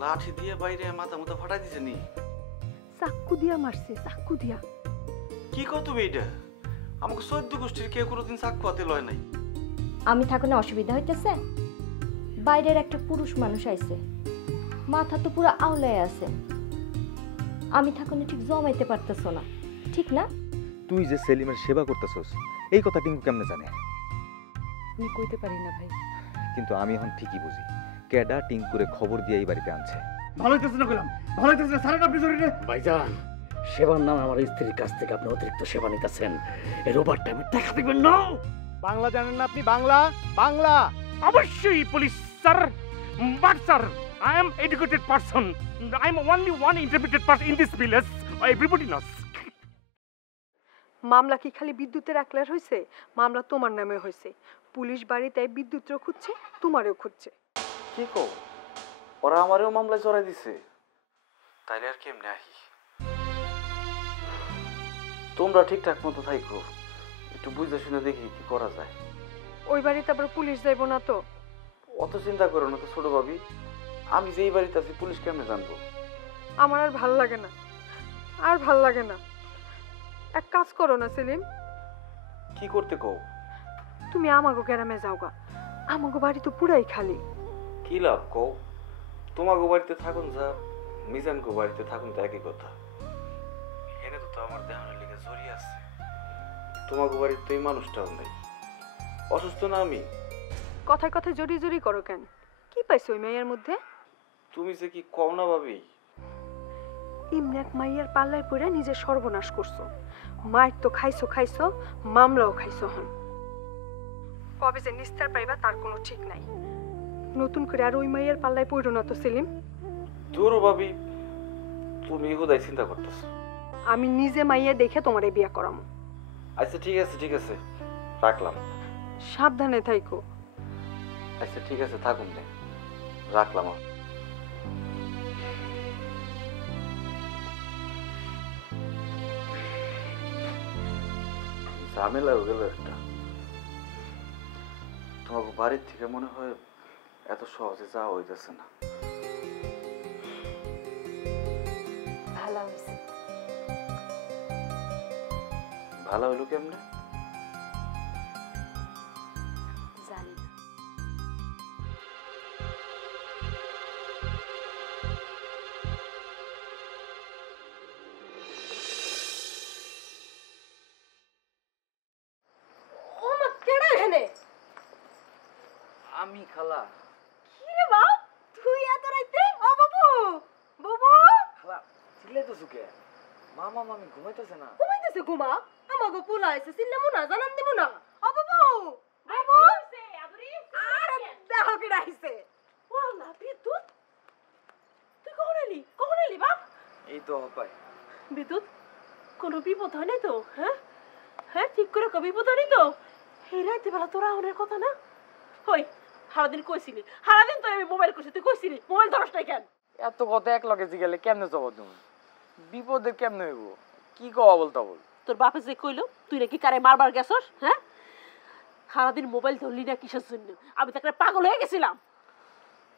লাঠি দিয়ে বাইরে মাথা মুথা ফাটাই দিছে নি? চাক্কু দিয়া মারছে, চাক্কু দিয়া। কি কও তুমি এটা? আমাকে 14 গোষ্ঠীর কেউ কোনোদিন চাক্কু হাতে লয় নাই। আমি থাকুন অসুবিধা হইতেছে? বাইরের একটা পুরুষ মানুষ আইছে, মাথা তো পুরো আউলায় আছে, আমি থাকুন ঠিক জমাইতে পারতেছ না, ঠিক না? তুই যে সেলিমের সেবা করতেছস এই কথা টিঙ্কু কেমনে জানে? আমি কইতে পারি না ভাই। কিন্তু আমি এখন ঠিকই বুঝি কেডা টিঙ্কুরে খবর দিয়ে এই বাড়িতে আনছে। ভালো হইতেছে না কইলাম, ভালো হইতেছে না। সারা আপনি জরুরি ভাইজান, সেবার নাম আমার স্ত্রীর কাছ থেকে আপনি অতিরিক্ত সেবা নিতেছেন, এর ওভার টাইমে টাকা দিবেন না। বাংলা জানেন না আপনি? বাংলা বাংলা অবশ্যই police sir, but sir I am educated person. I am only one interpreted person in this village. Everybody knows. মামলা কি খালি বিদ্যুতের একলার হয়েছে? মামলা তোমার নামে হয়েছে। পুলিশ বাড়িতে বিদ্যুৎও খুঁজছে, তোমারও খুঁজছে। কি কও? ওরা আমারও মামলায় জড়াই দিছে। তাইলে আর কেমনে আহি? তোমরা ঠিকঠাক মতো থাইকো, একটু বুঝে শুনে দেখি কি করা যায়। ওই বাড়িতে আবার পুলিশ যাইব না তো? অত চিন্তা করো না তো ছোট ভাবি, আমি যেই বাড়িতে আছি পুলিশ কেমনে জানবো? আমার আর ভাল লাগে না, আর ভাল লাগে না। এক কাজ করো না সেলিম, কি করতে কও? তুমি আমাগো গ্রামে যাওগা, আমাগো বাড়ি তো পুরাই খালি। কি লাভ কও? তোমাগো বাড়িতে থাকুন যা, মিজানগো বাড়িতে থাকুন তো একই কথা। এনে তো আমার দেহানের লেগে জড়িয়ে আছে। তোমাগো বাড়িতে তো এই মানুষটাও নেই। অসুস্থ না আমি? কথায় কথায় জড়ি জড়ি করো কেন? কি পাইছো ওই মেয়ের মধ্যে? তুমি যে কি কও না ভাবি। এমনি এক মাইয়ার পাল্লায় পড়ে নিজের সর্বনাশ করছো। মায়ের তো খাইছো খাইছো, মামলাও খাইছো। হন কবে যে নিস্তার পাইবা তার কোনো ঠিক নাই। নতুন করে আর ওই মাইয়ার পাল্লায় পড়ো না তো সেলিম। দূর ভাবি, তুমি হুদাই চিন্তা করতেছ। আমি নিজে মাইয়া দেখে তোমারে বিয়া করামু। আচ্ছা ঠিক আছে ঠিক আছে, রাখলাম। সাবধানে থাইকো। আচ্ছা ঠিক আছে, থাকুন নে, রাখলাম। ঝামেলা হয়ে গেল একটা। তোমাকে বাড়ির থেকে মনে হয় এত সহজে যাওয়া হইতেছে না। ভালো হয়েছে। ভালো হইলো কেমনে? জানি না। আমি খালা। কি রে বাপ, তুই এত রাইতে? ও বাবু, বাবু খালা চিল্লাইতেছো কে? মামা মামি ঘুমাইতেছে না? ঘুমাইতেছে? ঘুমা, আমাগো পোলা আইছে, চিল্লামু না, জানান দেব না। ও বাবু, বাবু আরে দেখো কি রাইছে। ওয়াল্লাহ বিদ্যুৎ, তুই কখন এলি? কখন এলি বাপ? এই তো হপাই। বিদ্যুৎ, কোনো বিপদ হয় নাই তো? হ্যাঁ হ্যাঁ, ঠিক করে কো বিপদ হয় নাই তো? এই রাইতে বেলা তোরা আমাদের কথা না হই। সারাদিন কইছিলি, সারাদিন তোর আমি মোবাইল করছি, তুই কইছিলি মোবাইল ধরস নাই কেন? এত কথা এক লগে গেলে কেমনে যাবো তুমি? বিপদে কেমনে হইব? কি কওয়া বলতা বল? তোর বাপে যে কইলো তুই নাকি কারে মারবার গেছস? হ্যাঁ, সারাদিন মোবাইল ধরলি না কিসের জন্য? আমি তো একটা পাগল হয়ে গেছিলাম।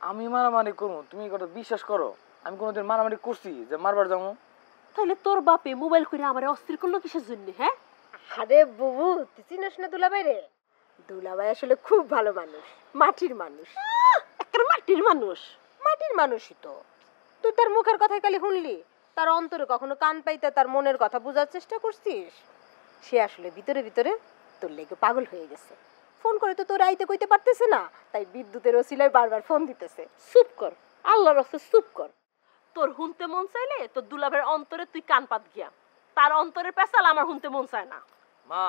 আমি মারামারি করবো, তুমি কথা বিশ্বাস করো? আমি কোনোদিন মারামারি করছি যে মারবার যাবো? তাহলে তোর বাপে মোবাইল করে আমারে অস্থির করলো কিসের জন্য? হ্যাঁ, আরে বুবু, তুই চিনিস না দুলাভাই রে? দুলাভাই আসলে খুব ভালো মানুষ, মাটির মানুষ। একটা মাটির মানুষ? মাটির মানুষই তো। তুই তার মুখের কথা খালি শুনলি, তার অন্তরে কখনো কান পাইতে তার মনের কথা বোঝার চেষ্টা করছিস? সে আসলে ভিতরে ভিতরে তোর লেগে পাগল হয়ে গেছে। ফোন করে তো তোর আইতে কইতে পারতেছে না, তাই বিদ্যুতের ওসিলায় বারবার ফোন দিতেছে। চুপ কর, আল্লাহর রাস্তায় চুপ কর। তোর শুনতে মন চাইলে তোর দুলাভের অন্তরে তুই কান পাত গিয়া, তার অন্তরের পেছাল আমার শুনতে মন চায় না। মা,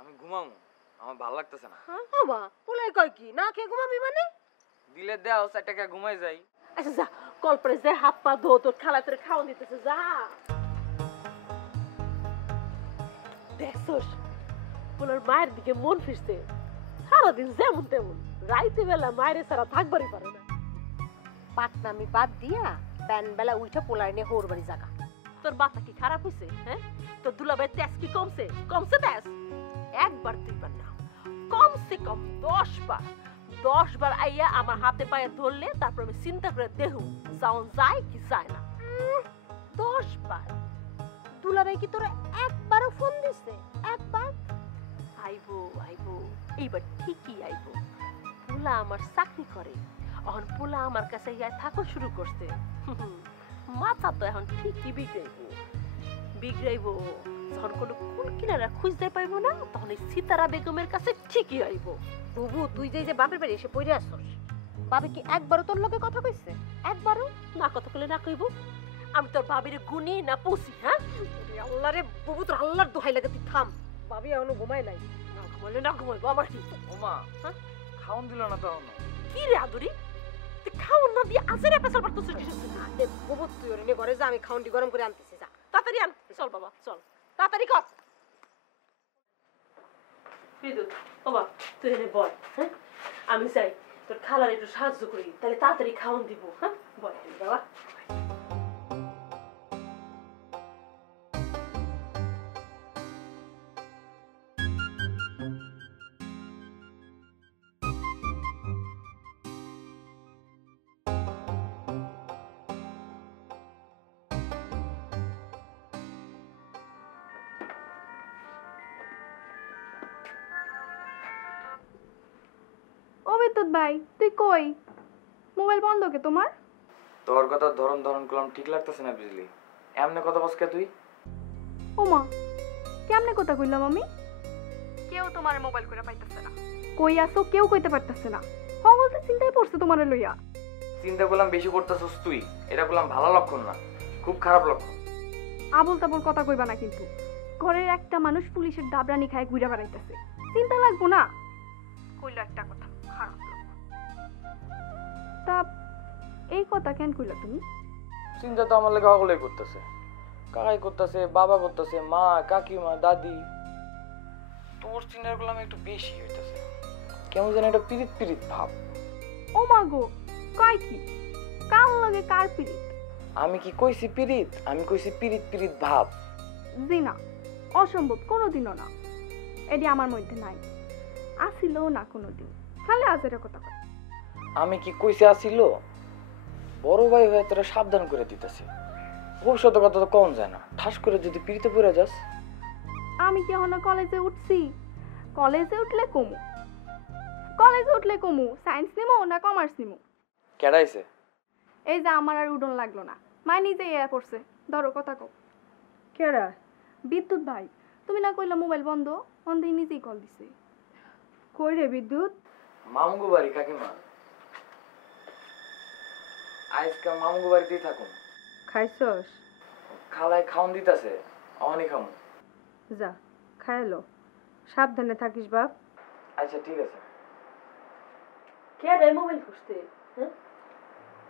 আমি ঘুমামু, আমার ভালো লাগতেছে না। হ্যাঁ বাবা, পোলাই কয় কি না খেয়ে ঘুমাবি মানে? দিলে দেও 4 টাকা ঘুমাই যাই। আচ্ছা যা, কলপরে যে হাত পা ধো, তোর খালা তোর খাওয়ান দিতেছে, যা। দেখছস পোলার মায়ের দিকে মন ফিরছে। সারাদিন যেমন তেমন, রাইতে বেলা মায়ের ছাড়া থাকবারই পারে না। পাটনামি বাদ দিয়া প্যান বেলা উঠে পোলাই নিয়ে হোর বাড়ি জাগা। তোর মাথা কি খারাপ হইছে? হ্যাঁ, তোর দুলাভাই তেজ কি কমছে? কমছে তেজ? একবার দুইবার না, কমসে কম 10 বার। 10 বার আইয়া আমার হাতে পায়ে ধরলে তারপর আমি চিন্তা করে দেখু যাওন যায় কি যায় না। 10 বার? দুলাভাই কি তোরা একবারও ফোন দিছে? একবার? আইবো আইবো, এইবার ঠিকই আইবো। পোলা আমার চাকরি করে, এখন পোলা আমার কাছে ইয়া থাকো শুরু করছে। মাথা তো এখন ঠিকই বিগড়াইবো। যখন কোনো কোন কিনারা খুঁজতে পাইবো না, তখন এই সিতারা বেগমের কাছে ঠিকই আইবো। বুবু, তুই যে বাপের বাড়ি এসে পড়ে আসছস, বাবে কি একবারও তোর লগে কথা কইছে? একবারও না কথা বলে না কইবো? আমি তোর ভাবির গুণী না পুষি? হ্যাঁ আল্লাহ রে বুবু, তোর আল্লাহর দোহাই লাগে তুই থাম। ভাবি এখনো ঘুমায় নাই। না ঘুমাইলে না ঘুমাইবো, আমার কি? ওমা, হ্যাঁ? খাওন দিল না তখন। কি রে আদুরি, তুই খাওন না দিয়ে আজের পেছাল পারতেছিস কিছু? আরে বুবু, তুই ওরে নিয়ে ঘরে যা, আমি খাউন্ডি গরম করে আনতেছি, যা। তাড়াতাড়ি আন, চল বাবা চল, তাড়াতাড়ি কর। বিদ্যুৎ বাবা তুই এনে বল, হ্যাঁ আমি যাই তোর খালার একটু সাহায্য করি, তাহলে তাড়াতাড়ি খাওন দিব। হ্যাঁ বল বাবা। ও বিদ্যুৎ ভাই, তুই কই? মোবাইল বন্ধ কে তোমার? তোর কথা ধরন ধরন করলাম, ঠিক লাগতেছে না বুঝলি? এমনি কথা বসকে তুই? ওমা, কেমনে কথা কইলাম আমি? কেউ তোমার মোবাইল করে পাইতেছে না। কই আসো কেউ কইতে পারতেছে না। হগলতে চিন্তায় পড়ছে তোমারে লইয়া। চিন্তা করলাম বেশি করতেছস তুই, এটা করলাম ভালো লক্ষণ না, খুব খারাপ লক্ষণ। আবল তাবল কথা কইবা না কিন্তু। ঘরের একটা মানুষ পুলিশের দাবরানি খায় ঘুরে বেড়াইতেছে, চিন্তা লাগবো না? কইলো একটা কথা, খারাপ লক্ষণ। তা এই কথা কেন কইলা তুমি? চিন্তা তো আমার লেগে সকলেই করতেছে, কাকাই করতেছে, বাবা করতেছে, মা, কাকিমা, দাদি। তোর চিন্তা করলাম একটু বেশি হইতেছে, কেমন যেন একটা পিরিত পিরিত ভাব। ও মা গো, কয় কি? কার লগে কার পিরিত? আমি কি কইছি পিরিত? আমি কইছি পিরিত পিরিত ভাব। জি না, অসম্ভব, কোনোদিনও না। এটি আমার মধ্যে নাই, আসিলও না কোনোদিন। খালি আজের কথা কয়। আমি কি কইছে আসিল? বড় ভাই হয়ে তোরা সাবধান করে দিতেছে, ভবিষ্যতের কথা তো কম যায় না, ঠাস করে যদি পিরিতে পড়ে যাস। আমি কি এখন কলেজে উঠছি? কলেজে উঠলে কমু সায়েন্স নিমো না কমার্স নিমো? কেডাইছে? এই যে আমার আর উডন লাগলো না, মা নিজে ইয়া করছে। ধরো কথা কও। কেডা? বিদ্যুৎ ভাই। তুমি না কইলা মোবাইল বন্ধ, বন্ধই নিজেই কল দিছে। কই রে বিদ্যুৎ? মামুগো বাড়ি কাকিমা, আজকে মামুগো বাড়িতেই থাকুন। খাইছস? খালায় খাওন দিতেছে, অনেক খামু। যা খাইলো, সাবধানে থাকিস বাপ। আচ্ছা ঠিক আছে। কে রে মোবাইল খুঁজতে? হ্যাঁ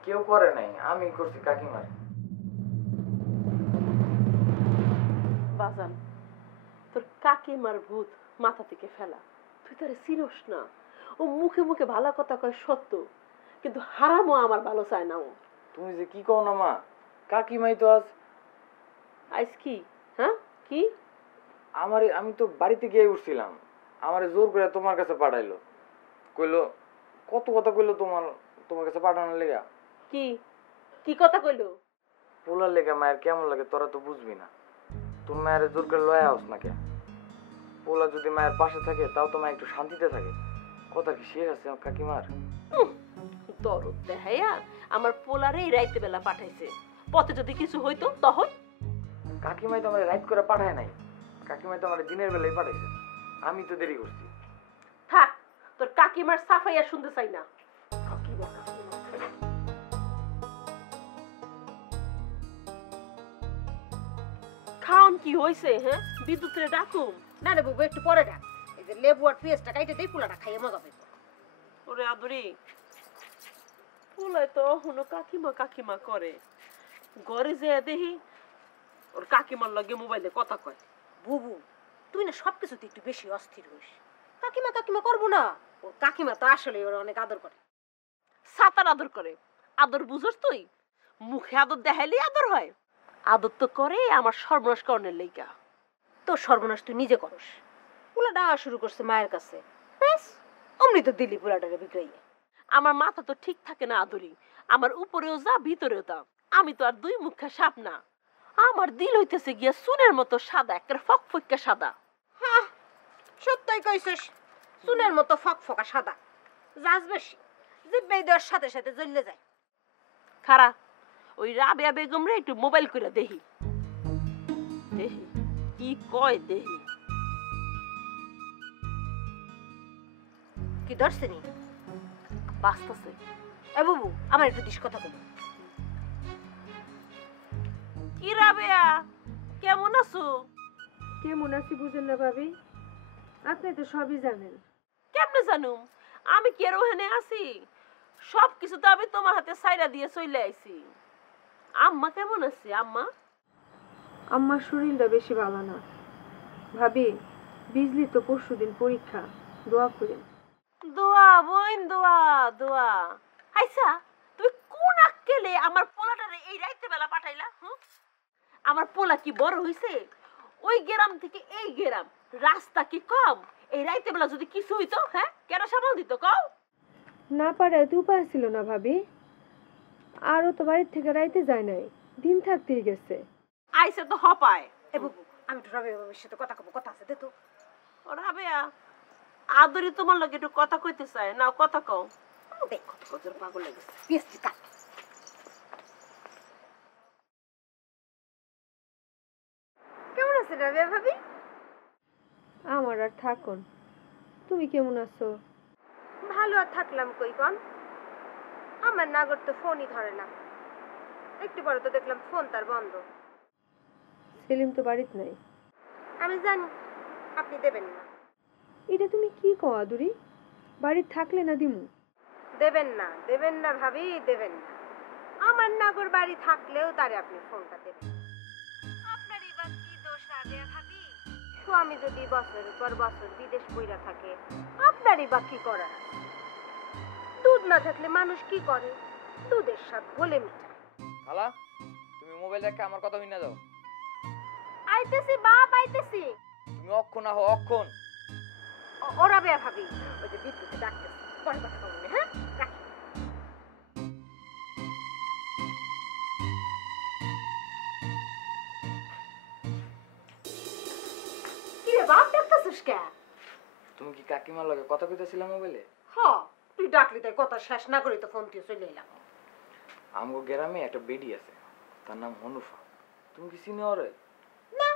কেউ করে নাই, আমি করছি কাকিমার। বাজান, তোর কাকিমার ভূত মাথা থেকে ফেলা। তুই তারে চিনস না। ও মুখে মুখে ভালো কথা কয় সত্য, কিন্তু হারামও আমার ভালো চায় না ও। তুমি যে কি কও না মা, কাকিমাই তো আইস কি? হ্যাঁ কি? আমি তো বাড়িতে গিয়ে উঠছিলাম, আমারে জোর করে তোমার কাছে পাঠাইলো, কইলো কত কথা কইলো তোমার কাছে পাঠানোর লেগা। কি কি কথা কইলো? পোলার লেগা মায়ের কেমন লাগে তোরা তো বুঝবি না, তোর মায়ের জোর করে লয়া আস না কেন? পোলা যদি মায়ের পাশে থাকে তাও তো মা একটু শান্তিতে থাকে। কথা কি শেষ আছে কাকিমার? দরদ দেখাইয়া আমার পোলারে এই রাইতে বেলা পাঠাইছে, পথে যদি কিছু হইতো তখন? কাকিমাই তো আমার রাইট করে পাঠায় নাই, কাকিমাই তো আমার দিনের বেলায় পাঠাইছে, আমি তো দেরি করছি। থাক, তোর কাকিমার সাফাইয়া শুনতে চাই না। খাওন কি হইছে? হ্যাঁ বিদ্যুৎরে ডাকুম? না রে বুবু, একটু পরে ডাক। এই যে লেবু আর পেঁয়াজটা কাইটে দেই, পোলাটা খাইয়ে মজা পাইবো। ওরে আদুরি, পোলায় তো এখনো কাকিমা কাকিমা করে। ঘরে যেয়ে দেখি ওর কাকিমার লগে মোবাইলে কথা কয়। বুবু, তুই না সবকিছুতে একটু বেশি অস্থির হইস। কাকিমা কাকিমা করবো না, ওর কাকিমা তো আসলে ওর অনেক আদর করে। সাতার আদর করে? আদর বুঝস তুই? মুখে আদর দেখাইলে আদর হয়? আদর তো করে আমার সর্বনাশ করণের লাইগা। তোর সর্বনাশ তুই নিজে করস। পোলাটা শুরু করছে মায়ের কাছে, ব্যাস অমনি তো দিলি পোলাটারে বিক্রয়। আমার মাথা তো ঠিক থাকে না আদরি, আমার উপরেও যা ভিতরেও তা। আমি তো আর দুই মুখা সাপ না, আমার দিল হইতেছে গিয়া সুনের মতো সাদা, একটা ফকফকা সাদা। হ্যাঁ সত্যই কইছিস, চুনের মতো ফকফকা সাদা, জাজ বেশি জিব্বাই দেওয়ার সাথে সাথে জ্বললে যায়। খারা ওই রাবেয়া বেগম রে একটু মোবাইল করে দেখি, দেখি কি কয় দেখি। কি ধরছে নি? বাঁচতেছে। এ বাবু আমার একটু দিস কথা বলো। কি রাবেয়া, কেমন আছো? কেমন আছি বুঝেন না ভাবি, আপনি তো সবই জানেন। কেমনে জানুম, আমি কি আর ওখানে আছি? সব কিছু তো আমি তোমার হাতে সাইরা দিয়ে চলে আইছি। আম্মা কেমন আছে? আম্মা আমার শরীরটা বেশি ভালো না ভাবি, বিজলি তো পরশুদিন পরীক্ষা, দোয়া করেন। দোয়া বোন, দোয়া দোয়া। আইসা তুমি কোন আক্কেলে আমার পোলাটারে এই রাইতে বেলা পাঠাইলা? আমার পোলা কি বড় হইছে? ওই গ্রাম থেকে এই গ্রাম রাস্তা কি কম? এই রাইতে বেলা যদি কিছু হইতো, হ্যাঁ কেন সামাল দিত কও? না পারে তো উপায় ছিল না ভাবি, আরও তো বাড়ির থেকে রাইতে যায় নাই, দিন থাকতেই গেছে। আইসা তো হপায়। এ বাবু আমি তো রবি বাবুর সাথে কথা কব, কথা আছে দে তো। ও রাবেয়া, আদরি তোমার লগে একটু কথা কইতে চায়, নাও কথা কও। দেখ কত কত পাগল হয়ে গেছে, পিএসটি কাট। কেমন আছে রবিয়া ভাবি? আমার আর থাকুন, তুমি কেমন আছো? ভালো আর থাকলাম কই কন, আমার নাগর তো ফোনই ধরে না। একটু পরে তো দেখলাম ফোন তার বন্ধ। সেলিম তো বাড়িতে নাই। আমি জানি আপনি দেবেন না। এটা তুমি কি কও আদুরি, বাড়িতে থাকলে না দিমু? দেবেন না, দেবেন না ভাবি, দেবেন না। আমার নাগর বাড়ি থাকলেও তারে আপনি ফোনটা দেবেন। আপনারই বা কি দোষ রাবেয়া ভাবি? স্বামী যদি বছরের পর বছর বিদেশ বইরা থাকে, আপনারই বা কি করার আছে? দুধ না থাকলে মানুষ কি করে? দুধের স্বাদ ঘোলে মিঠায়। খালা, তুমি মোবাইল রেখে আমার কথা শুনে যাও। আইতেছি বাপ, আইতেছি। তুমি অক্ষণ আহো, অক্ষণ। ও রাবেয়া ভাবি, ওই যে বিদ্যুতে ডাকতেছে, পরে কথা বলবে, হ্যাঁ রাখি। কি রে বাপ, ডাকতেছিস কে? তুমি কি কাকিমার লগে কথা কইতেছিলা মোবাইলে? হ, তুই ডাকলি তাই কথা শেষ না করি তো ফোন দিয়ে চলে এলাম। আমগো গ্রামে একটা বেডি আছে, তার নাম হনুফা। তুমি কি চিনো ওরে? না,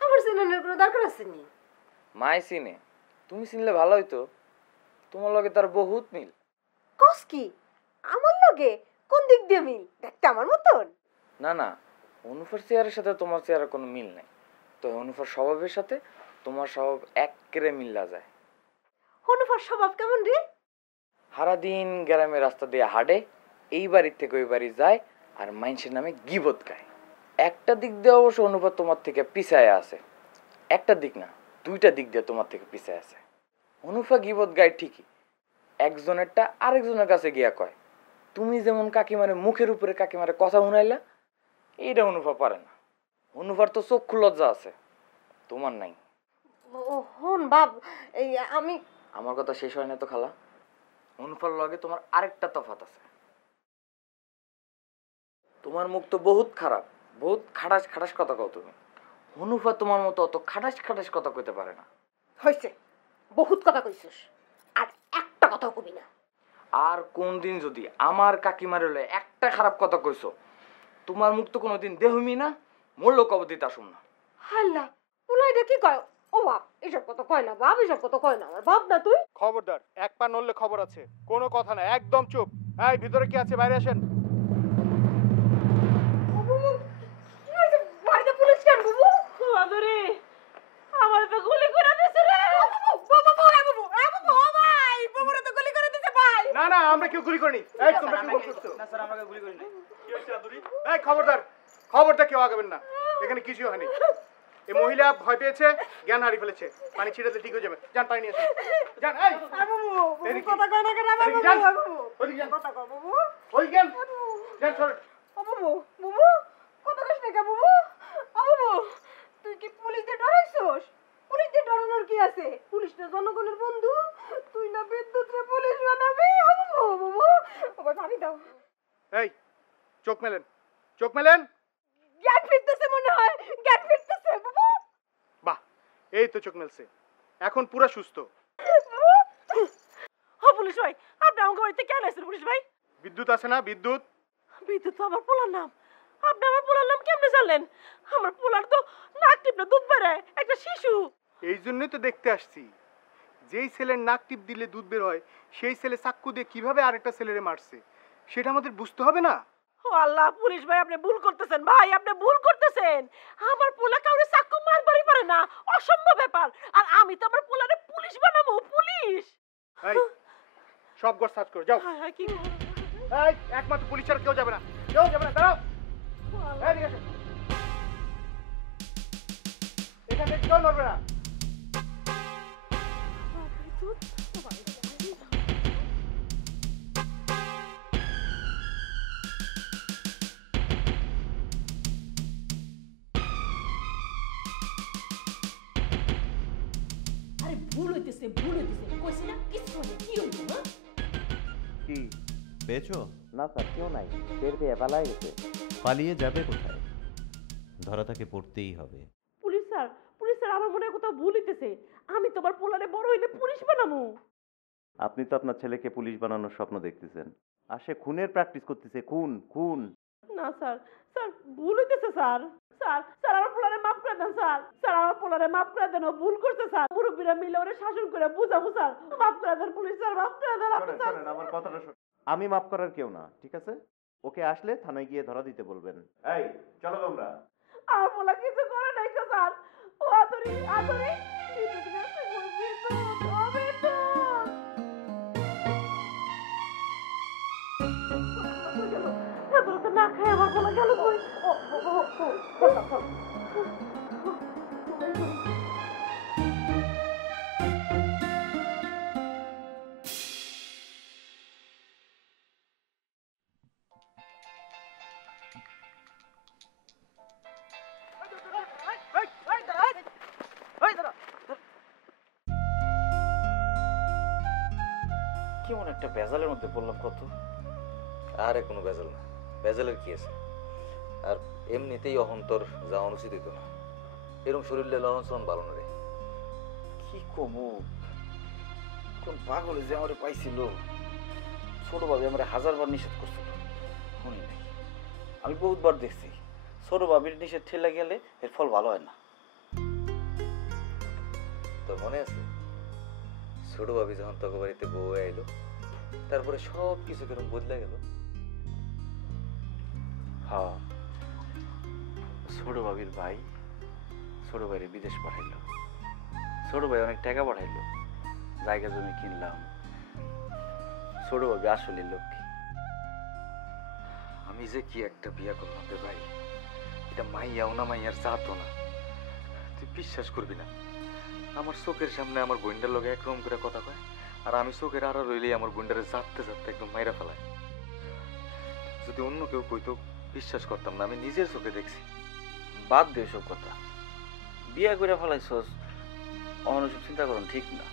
আমার চিনানোর কোনো দরকার আছে নি। মাই চিনে, তুমি চিনলে ভালো হইতো। তোমার লগে তার বহুত মিল। কস কি? আমার লগে কোন দিক দিয়ে মিল? দেখতে আমার মতন? না না, হনুফার চেয়ারের সাথে তোমার চেয়ারের কোনো মিল নাই। তো হনুফার স্বভাবের সাথে তোমার স্বভাব একেবারে মিল্লা যায়। হনুফার স্বভাব কেমন রে? সারাদিন গ্রামের রাস্তা দিয়ে হাঁটে, এই বাড়ির থেকে ওই বাড়ি যায়, আর মানুষের নামে গিবত গায়। একটা দিক দিয়ে অবশ্য অনুপাত তোমার থেকে পিছায় আছে, একটা দিক না, দুইটা দিক দিয়ে তোমার থেকে পিছায় আছে। অনুফা গিবত গায় ঠিকই, একজনেরটা আরেকজনের কাছে গিয়া কয়। তুমি যেমন কাকিমারে মুখের উপরে কাকিমারে কথা শুনাইলা, এইটা অনুফা পারে না। অনুফার তো চক্ষু লজ্জা আছে, তোমার নাই। ও হন বাপ, এই আমি আমার কথা শেষ হয় না তো খালা। অনুফার লগে তোমার আরেকটা তফাৎ আছে। তোমার মুখ তো বহুত খারাপ, বহুত খাটাস খাটাস কথা কও তুমি। হনুফা তোমার মতো অত খাটাস খাটাস কথা কইতে পারে না। হইছে, বহুত কথা কইছিস, আর একটা কথাও কবি না। আর কোন দিন যদি আমার কাকিমারে লয়ে একটা খারাপ কথা কইছো, তোমার মুখ তো কোনোদিন দেহমি না, মরলো কবদিত আসুম না। হাল্লা, ওলা এটা কি কয়? ও বাপ, এসব কথা কয় না বাপ, এসব কথা কয় না আমার বাপ না তুই। খবরদার, এক পা নড়লে খবর আছে, কোনো কথা না, একদম চুপ। এই ভিতরে কি আছে, বাইরে আসেন। বাড়িতে পুলিশ কেন বাবু? আদরে, আমার তো গুলি করে দিছে রে। না না, আমরা কেউ গুলি করিনি। এই তোমরা কি করছো? না স্যার, আমরা গুলি করিনি। কি হচ্ছে আদুরি? এই খবরদার, খবরটা কেউ আগাবেন না, এখানে কিছু হয়নি। এই মহিলা ভয় পেয়েছে, জ্ঞান হারিয়ে ফেলেছে। পানি ছিটাতে ঠিক হয়ে যাবে। যান পানি নিয়ে আসুন। যান। এই কথা কয় না কেন আমার বাবু? ওই যান, কথা কয় বাবু। ওই যান, যান সর। ও বাবু, বাবু কথা কইস না কে বাবু? ও বাবু, তুই কি পুলিশে ডরাইছস? পুলিশে ডরানো ডরানোর কি আছে? পুলিশ না জনগণের বন্ধু। তুই না বিদ্যুৎরে পুলিশ বানাবি। বাবা পানি দাও। এই চোখ মেলেন, চোখ মেলেন। জ্ঞান ফিরতেছে মনে হয়, জ্ঞান ফিরতেছে বাবা। বাহ, এই তো চোখ মেলছে, এখন পুরো সুস্থ। পুলিশ ভাই, আপনি আমার বাড়িতে কেন আসছেন পুলিশ ভাই? বিদ্যুৎ আছে না, বিদ্যুৎ? বিদ্যুৎ তো আমার পোলার নাম। আপনি আমার পোলার নাম কেমনে জানলেন? আমার পোলার তো নাক টিপলে দুধ বেরোয়, একটা শিশু। এই জন্যই তো দেখতে আসছি, যেই ছেলের নাক টিপ দিলে দুধ বের হয় সেই ছেলে চাক্কু দিয়ে কিভাবে আরেকটা ছেলেরে মারছে সেটা আমাদের বুঝতে হবে না? ও আল্লাহ, পুলিশ ভাই আপনি ভুল করতেছেন, ভাই আপনি ভুল করতেছেন। আমার পোলা কাউরে চাকু মারবারই পারে না, অসম্ভব ব্যাপার। আর আমি তো আমার পোলারে পুলিশ বানাবো, পুলিশ। এই সব ঘর সার্চ করো, যাও। হায় হায়, কি করব? এই একমাত্র পুলিশ আর কেউ যাবে না, কেউ যাবে না, দাঁড়াও। এই দিকে এসো। এখানে কেউ নড়বে না। আরে ভুল হইতেছে, ভুল হইতেছে, কইছি না কিছু না, কি হইতো? হ্যাঁ কি পেয়েছো? না স্যার, কেউ নাই, বের পেয়ে পালাই গেছে। পালিয়ে যাবে কোথায়? ধরা তাকে পড়তেই হবে। পুলিশ স্যার, পুলিশ স্যার, আমার মনে হয় কোথাও ভুল হইতেছে। আমি তোমার পোলারে বড় হইলে পুলিশ বানাবো। আপনি তো আপনার ছেলেকে পুলিশ বানানোর স্বপ্ন দেখতেছেন, আর সে খুনের প্র্যাকটিস করতেছে। খুন খুন। না স্যার, স্যার ভুল হইতেছে স্যার। স্যার, স্যার আমার পোলারে মাফ করে দেন স্যার। স্যার আমার পোলারে মাফ করে দেন, ও ভুল করছে স্যার। মুরব্বীরা মিলে ওরে শাসন করে বুঝাবো স্যার। মাফ করে দেন পুলিশ স্যার, মাফ করে দেন আপনি স্যার। শোনেন, আমার কথাটা শোন। আমি মাফ করার কেউ না, ঠিক আছে? ওকে আসলে থানায় গিয়ে ধরা দিতে বলবেন। এই চলো তোমরা। আমার পোলা কিছু করে নাই তো স্যার। ও আদরি, আদরি। বিদ্যুৎ গেছে, বিদ্যুৎ, ও বিদ্যুৎ। এত তো না খাই আমার পোলা গেল কই? কেমন একটা ভেজালের মধ্যে পড়লাম কত। আরে কোনো ভেজাল না, ভেজালের কি আছে? আর এমনিতেই অহন্তর যাওয়া উচিত হইতো না। এরকম শরীরে লড়ন চলন ভালো না রে। কি কমু, কোন পাগলে যে আমারে পাইছিল। ছোটভাবে আমার 1000বার নিষেধ করছিল, শুনি নাই। আমি বহুতবার দেখছি ছোট ভাবির নিষেধ ঠেলে গেলে এর ফল ভালো হয় না। তোর মনে আছে ছোট ভাবি যখন তোকে বাড়িতে বউ আইলো, তারপরে সব কিছু কেরম বদলে গেল? হ্যাঁ, ছোট ভাবির ভাই ছোট ভাইরে বিদেশ পাঠাইলো। ছোট ভাই অনেক টাকা পাঠাইলো, জায়গা জমি কিনলাম। ছোট ভাবি আসলে লক্ষ্মী। আমি যে কি একটা বিয়া করলাম রে ভাই, এটা মাইয়াও না মাইয়ার জাতও না। তুই বিশ্বাস করবি না, আমার চোখের সামনে আমার বোনটার লগে একরকম করে কথা কয়, আর আমি চোখের আড়া রইলেই আমার বোনটারে জাততে জাততে একদম মাইরা ফেলায়। যদি অন্য কেউ কইতো বিশ্বাস করতাম না, আমি নিজের চোখে দেখছি। বাদ দে সব কথা, বিয়ে করে ফেলাইছস, অনসব চিন্তা করুন ঠিক না।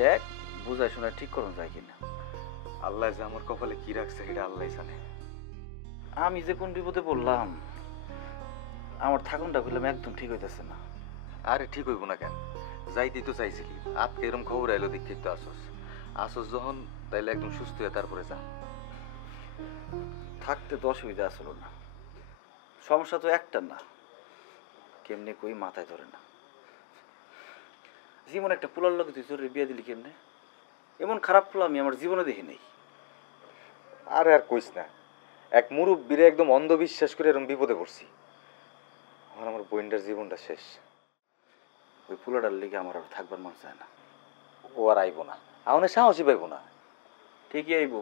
দেখ বুঝাই শোনা ঠিক করুন যায় কিনা। আল্লাহ যে আমার কপালে কি রাখছে সেটা আল্লাহ জানে। আমি যে কোন বিপদে পড়লাম, আমার থাকুনটা বললাম একদম ঠিক হইতেছে না। আরে ঠিক হইব না কেন? যাইতেই তো চাইছিলি, আজকে এরকম খবর আইলো দেখতে তো আসস। আসস যখন তাইলে একদম সুস্থ হয়ে তারপরে যা। থাকতে তো অসুবিধা আসলো না, সমস্যা তো একটা না, কেমনে কই মাথায় ধরে না। যেমন একটা পোলার লোক তুই জোরে বিয়ে দিলি কেমনে? এমন খারাপ পোলা আমি আমার জীবনে দেখি নাই। আরে আর কইস না, এক মুরব্বীরে একদম অন্ধবিশ্বাস করে এরকম বিপদে পড়ছি। আমার বোনটার জীবনটা শেষ। ওই পোলাটার লেগে আমার আর থাকবার মন চায় না। ও আর আইব না, আমার সাহসই পাইব না। ঠিকই আইব,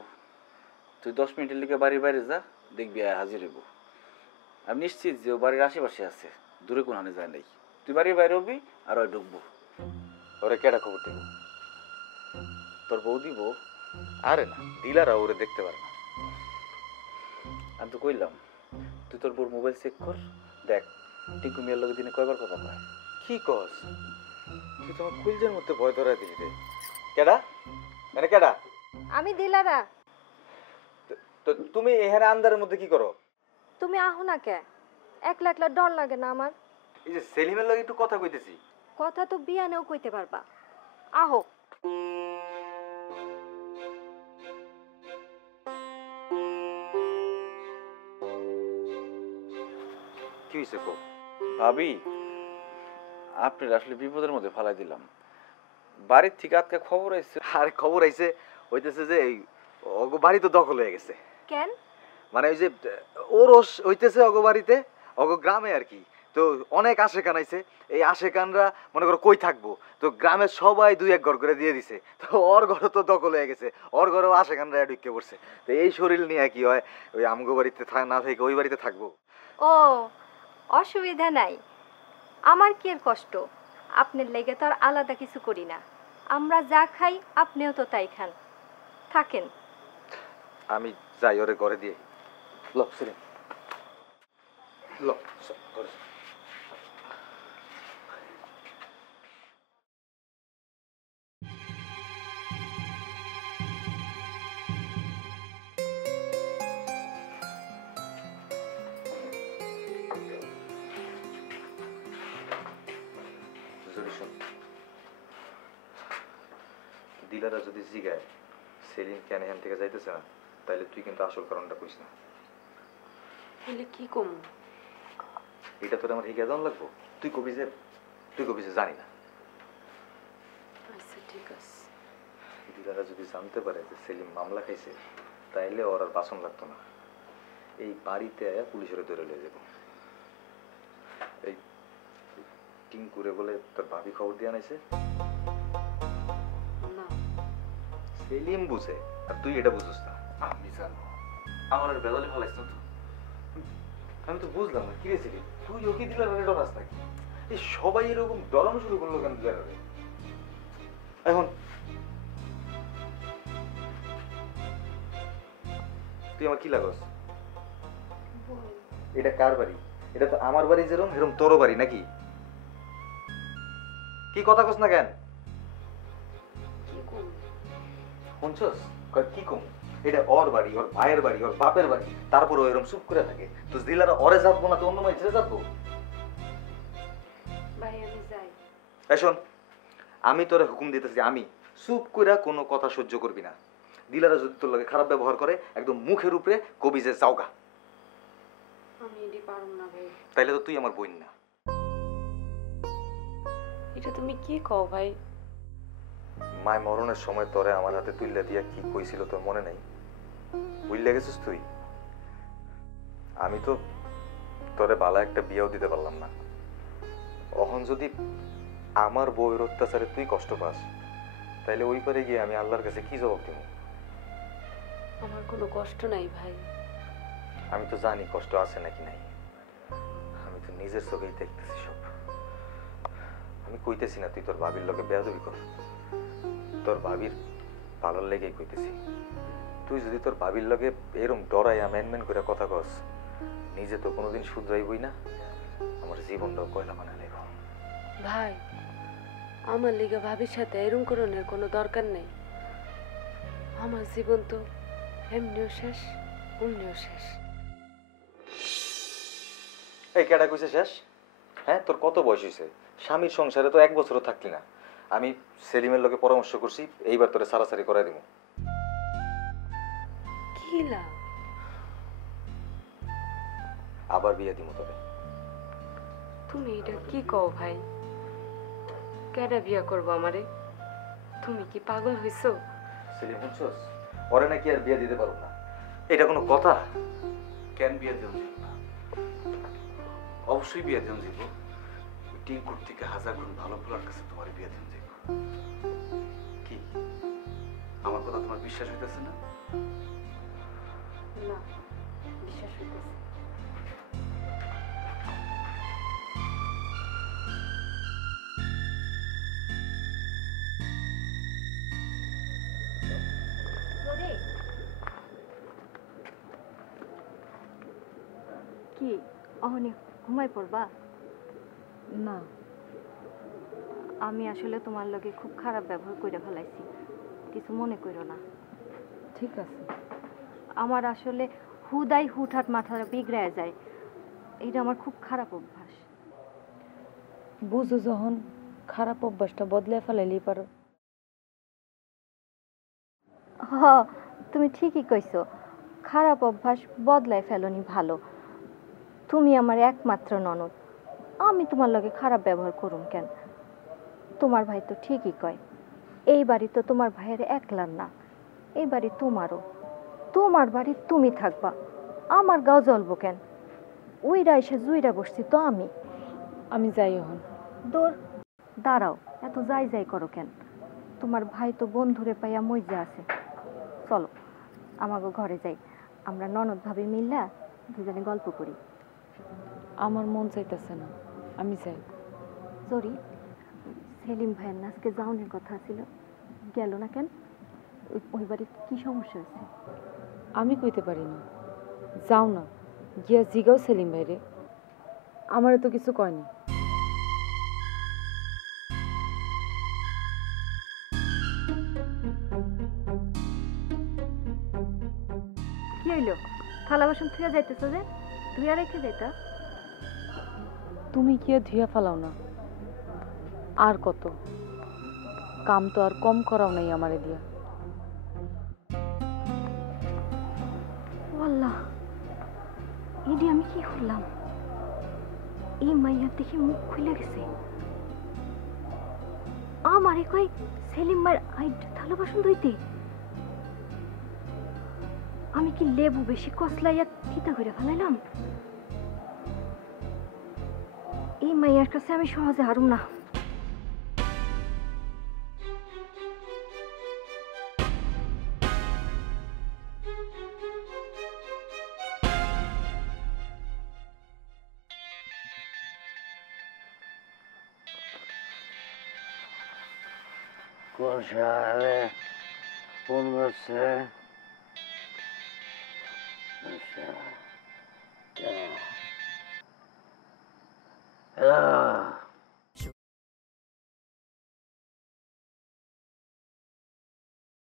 তুই 10 মিনিটের লিগে বাড়ির বাইরে যা, দেখবি আয় হাজির হইব। আমি নিশ্চিত যে ও বাড়ির আশেপাশে আছে, দূরে কোনখানে যায় নাই। তুই বাড়ির বাইরে হবি আর ওই ঢুকবো। ওরে কেডা খবর দেব? তোর বউ দিব? আরে না, ডিলাররা ওরে দেখতে পারে না। আমি তো কইলাম তুই তোর বউর মোবাইল চেক কর, দেখ টিঙ্কু মিয়ার লগে দিনে কয়বার কথা কয়। কি কস? তুই তোমার কুলজের মধ্যে ভয় ধরা দিলি রে। কেডা মানে কেডা? আমি দিলারা। তো তুমি এখানে আন্দারের মধ্যে কি করো? তুমি আহো না কে? একলা একলা ডর লাগে না আমার? এই যে সেলিমের লগে একটু কথা কইতেছি। কথা তো বিয়ানেও কইতে পারবা। আহো। কি হইছে কো? ভাবি, আপনার আসলে বিপদের মধ্যে ফালাই দিলাম। বাড়ির থেকে আজকে খবর আইছে। আরে খবর আইছে হইতেছে যে এই অগো বাড়ি তো দখল হয়ে গেছে। কেন? মানে ওই যে ওরস হইতেছে অগো বাড়িতে, অগো গ্রামে আর কি। তো অনেক আশেকান আইছে। এই আশেকানরা মনে করো কই থাকবো, তো গ্রামের সবাই দুই এক ঘর করে দিয়ে দিছে। তো ওর ঘর তো দখল হয়ে গেছে, ওর ঘরেও আশেকানরা ঢুকে পড়ছে। তো এই শরীর নিয়ে কি হয়, ওই আমগো বাড়িতে না থেকে ওই বাড়িতে থাকবো। ও, অসুবিধা নাই। আমার কি এর কষ্ট? আপনার লেগে তো আর আলাদা কিছু করি না। আমরা যা খাই আপনিও তো তাই খান। থাকেন। আমি যাই ওরে ঘরে দিয়ে। ল সেলিম, ল ঘরে। দিলারা যদি জিগায় সেলিম কেন এখান থেকে যাইতেছে না, তাইলে তুই কিন্তু আসল কারণটা কইস না। তাহলে কি কম? এটা তোর আমার হিগা জান লাগবো? তুই কবি যে জানি না। আচ্ছা ঠিক আছে। দিলারা যদি জানতে পারে যে সেলিম মামলা খাইছে, তাইলে ওর আর বাসন লাগতো না। এই বাড়িতে পুলিশের ধরে লয়ে যাব। এই টিঙ্কুরে বলে তোর ভাবি খবর দিয়ে আনাইছে? না, সেলিম বুঝে আর তুই এটা বুঝছিস না। আমি জানো, আমার আর বেদালে ফালাইছ না তো। আমি তো বুঝলাম না, কি রে সেলিম, তুই ওকে দিলার ডরাস নাকি? এই সবাই এরকম ডরানো শুরু করলো কেন দিলার? এখন তুই আমার কি লাগস? এটা কার বাড়ি? এটা তো আমার বাড়ি, যেরকম এরকম তোর বাড়ি নাকি? কি কথা কস না কেন? কি কম? শুনছস কি কম? এটা ওর বাড়ি, ওর ভাইয়ের বাড়ি, ওর বাপের বাড়ি, তারপর ও এরকম চুপ করে থাকে। তো দিলারা ওরে যাবো না তো অন্য মাই ছেড়ে যাবো? ভাই আমি যাই। শোন, আমি তোরে হুকুম দিতেছি, আমি চুপ কইরা কোনো কথা সহ্য করবি না। দিলারা যদি তোর লগে খারাপ ব্যবহার করে, একদম মুখের উপরে কবি যে যাওগা। আমি এটি পারুম না ভাই। তাইলে তো তুই আমার বোন না। এটা তুমি কি কও ভাই? মায় মরণের সময় তোরে আমার হাতে তুইলা দিয়া কি কইছিল তোর মনে নাই? বুঝলে গেছিস তুই? আমি তো তোরে বালা একটা বিয়েও দিতে পারলাম না। অহন যদি আমার বউয়ের অত্যাচারে তুই কষ্ট পাস, তাইলে ওই পারে গিয়ে আমি আল্লাহর কাছে কি জবাব দিব? আমার কোনো কষ্ট নাই ভাই। আমি তো জানি কষ্ট আছে নাকি নাই, আমি তো নিজের চোখেই দেখতেছি সব। আমি কইতেছি না তুই তোর ভাবির লগে বেয়াদবি কর, তোর ভাবির ভালোর লেগেই কইতেছি। তুই যদি তোর ভাবির লগে এরম ডরাইয়া ম্যানম্যান করে কথা কস, নিজে তো কোনোদিন শুধরাইবই না, আমার জীবনটাও কয়লা বানা লাগব। ভাই, আমার লিগে ভাবির সাথে এরম করণের কোনো দরকার নেই। আমার জীবন তো এমনিও শেষ, অমনিও শেষ। এই কেডা কইছে শেষ? হ্যাঁ, তোর কত বয়স হয়েছে? স্বামীর সংসারে তো 1 বছরও থাকলি না। আমি সেলিমের লগে পরামর্শ করছি, এইবার তোরে সারাসারি করাই দিব। কি লাভ? আবার বিয়ে দিব তোরে। তুমি এটা কি কও ভাই? কেডা বিয়া করবো আমারে? তুমি কি পাগল হইছো? সেলিম শুনছস, ওরে নাকি আর বিয়ে দিতে পারব না। এটা কোনো কথা? কেন বিয়ে দেন যাব না? অবশ্যই বিয়ে দেন যাব। টিঙ্কুর থেকে 1000 গুণ ভালো ফুলার কাছে তোমার বিয়ে দেন যাব। কি আমার কথা তোমার বিশ্বাস হইতেছে না? না, বিশ্বাস হইতেছে। কি অহনি ঘুমাই পড়বা? না, আমি আসলে তোমার লগে খুব খারাপ ব্যবহার করে ফেলাইছি, কিছু মনে করো না। ঠিক আছে। আমার আসলে হুদাই হুটহাট মাথাটা বিগড়ায় যায়, এটা আমার খুব খারাপ অভ্যাস। বুঝো যখন খারাপ অভ্যাসটা বদলে ফেলাইলেই পারো। হ, তুমি ঠিকই কইছো, খারাপ অভ্যাস বদলায় ফেলনি ভালো। তুমি আমার একমাত্র ননদ, আমি তোমার লগে খারাপ ব্যবহার করুম কেন? তোমার ভাই তো ঠিকই কয়, এই বাড়ি তো তোমার ভাইয়ের একলার না, এই বাড়ি তোমারও। তোমার বাড়ি তুমি থাকবা, আমার গাও জ্বলবো কেন? উইরা এসে জুইরা বসছি তো আমি। আমি যাই এখন। দূর, দাঁড়াও, এত যাই যাই করো কেন? তোমার ভাই তো বন্ধুরে পাইয়া মইজা আছে। চলো আমাকে ঘরে যাই, আমরা ননদ ভাবি মিল্লা দুজনে গল্প করি। আমার মন চাইতেছে না, আমি যাই। সরি, সেলিম ভাইয়ের না আজকে যাওনের কথা ছিল, গেল না কেন? ওই বাড়ির কি সমস্যা হয়েছে? আমি কইতে পারি না, যাও না, গিয়া জিগাও সেলিম ভাইরে, আমারে তো কিছু কয়নি। কি হইলো? থালা বাসন থুয়া যাইতেছো যে, ধুইয়া রেখে যাইতা। তুমি গিয়া ধুইয়া ফেলাও না, আর কত কাম তো আর কম করাও নাই আমারে দিয়া। আল্লাহ, এডি আমি কি করলাম? এই মাইয়ার দেখি মুখ খুলে গেছে, আমারে কই সেলিম মার আইড থালা বাসন ধুইতে। আমি কি লেবু বেশি কসলাইয়া তিতা করে ফেলাইলাম? এই মাইয়ার কাছে আমি সহজে হারুম না। কোন শহরে ফোন করছে? হ্যালো,